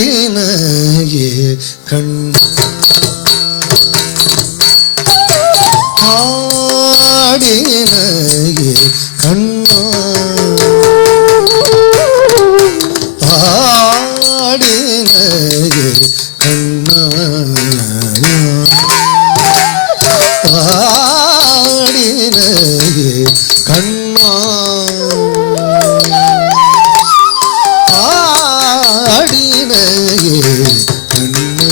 ஆடினையே கண்ணா ஆடினையே கண்ணா ஆடினையே கண்ணா ஆடினையே கண்ணா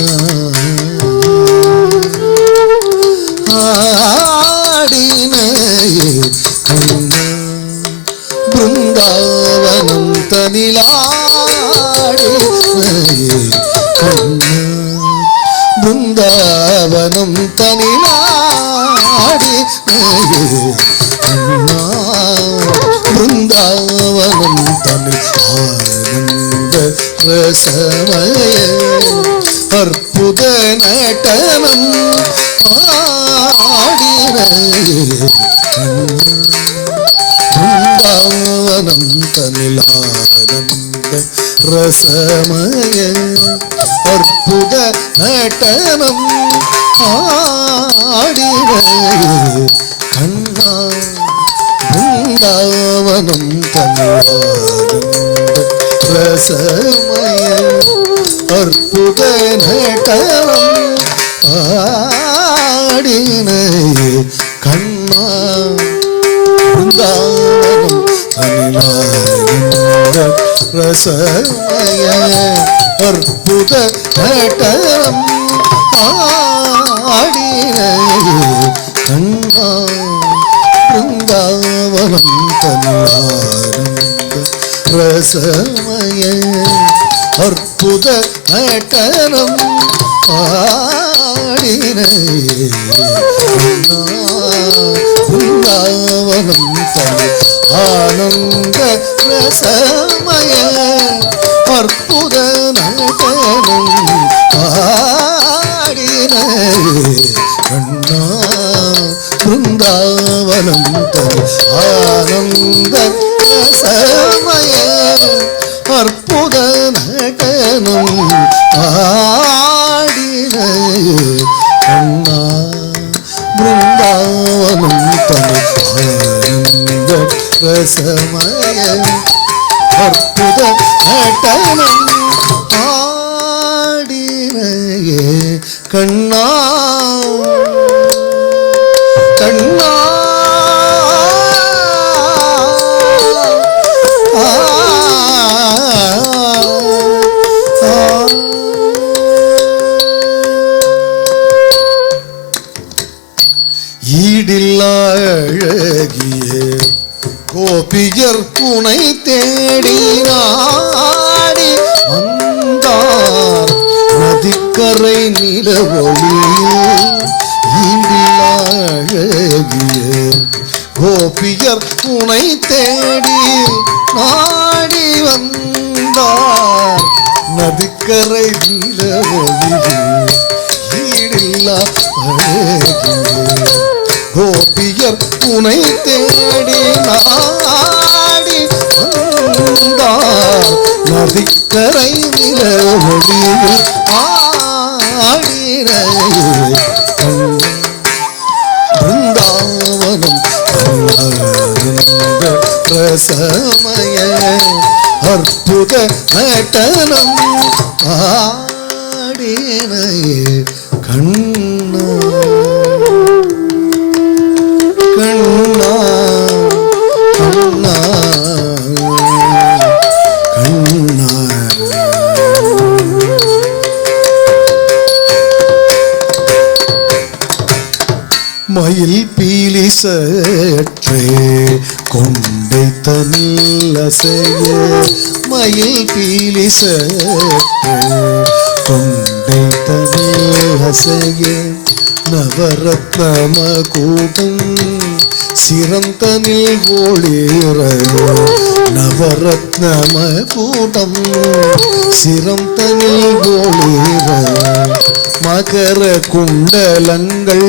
பிருந்தாவனம் தனிலாடி பிருந்தாவனம் தனிலாடி பிருந்தாவனம் தனில் ஆனந்த ரசமய அற்புத நடனம் பிருந்தாவனம் தனிலானந்த ரசமய அற்புத நடனம் ஆடினையே கண்ணா பிருந்தாவனம் தனிலானந்த ரசமய அற்புத நடனம் ஆடினையே கண்ணா பிருந்தாவனம் தனிலானந்த ரசமய அற்புத நடனம் ஆடினையே கண்ணா பிருந்தாவனம் தனிலானந்த ரசமய அற்புத நடனம் ஆடினையே கண்ணா பிருந்தாவனம் தனி ஆனந்த ரசமய அற்புத நடனம் ஆடினையே கண்ணா பிருந்தாவனம் தனி ஆனந்த ரசமய அற்புத நடனம் ஆடினையே கண்ணா பிருந்தாவனம் தனி ஆனந்த ரசமய அற்புத நடனம் ஆடினையே கண்ணா கண்ணா ஈடில்லா அழகிய கோபியர் புனை தேடி நாடி வந்தார் நதிக்கரை நிலவொளியில் ஈடில்லா அழகிய கோபியர் புனை தேடி நாடி வந்தார் நதிக்கரை நிலவொளியில் ஈடில்லா அழகிய கோபியர் புனை தேடி நாடி வந்தார் நதிக்கரை நிலவொளியில் ஆடினையே பிருந்தாவனம் தனிலானந்த ரசமய அற்புத நடனம் ஆடினையே கண்ணா கண்ணா கண்ணா கண்ணா மயில் பீலி சற்றே கொண்டை தனில் அசைய மயில் பீலி சற்றே கொண்டை தனில் அசைய நவரத்னம கூட்டம் சிரந்தனில் ஒளிர நவரத்னம கூட்டம் சிரந்தனில் ஒளிர மகர குண்டலங்கள்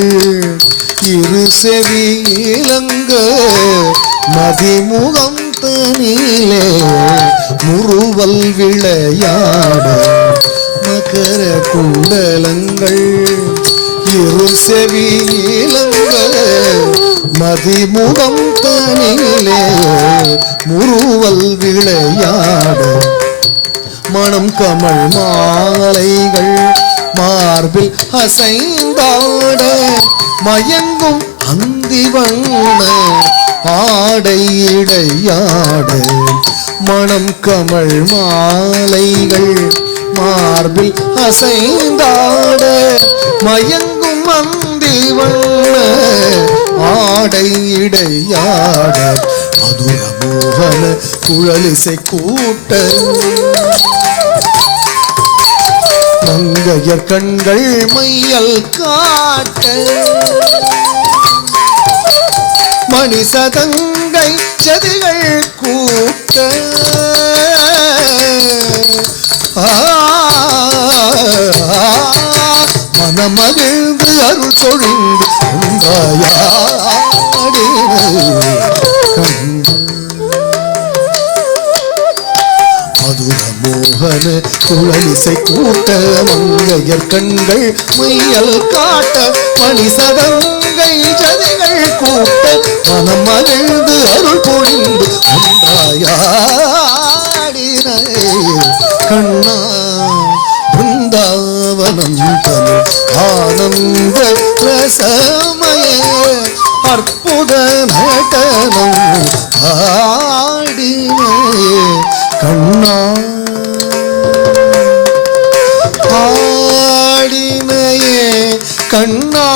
இரு செவியிலங்க மதிமுகம் தனிலே முறுவல் விளையாட மகர குண்டலங்கள் இரு செவி நீலங்க மதிமுகம் தனிலே முறுவல் விளையாட மணம் கமல் மாலைகள் மார்பில் அசைந்தாட மயங்கும் அந்தி வண்ண ஆடை இடையாட மணம் கமல் மாலைகள் மார்பில் அசைந்தாட மயங்கும் அந்தி வண்ண ஆடை இடையாட மதுர மோகன குழலிசை கூட்ட மங்கையர் கண்கள் மையல் காட்ட மணி சதங்கை செதிகள் கூட்ட மனமகிழ்ந்து அருள் சொழிந்து உண்டாயாடி மதுர மோகன குழலிசை கூட்ட மங்கையர் கண்கள் மையல் காட்ட மணி சதங்கை ஜதிகள் கூட்ட மனம் மகிழ்ந்து அருள் பொழிந்து ஒன்றாயாடின கண்ணா பிருந்தாவனம் தனு ஆனந்த ரசமய அற்புத நடனம் ஆடின கண்ணா ஆடினையே கண்ணா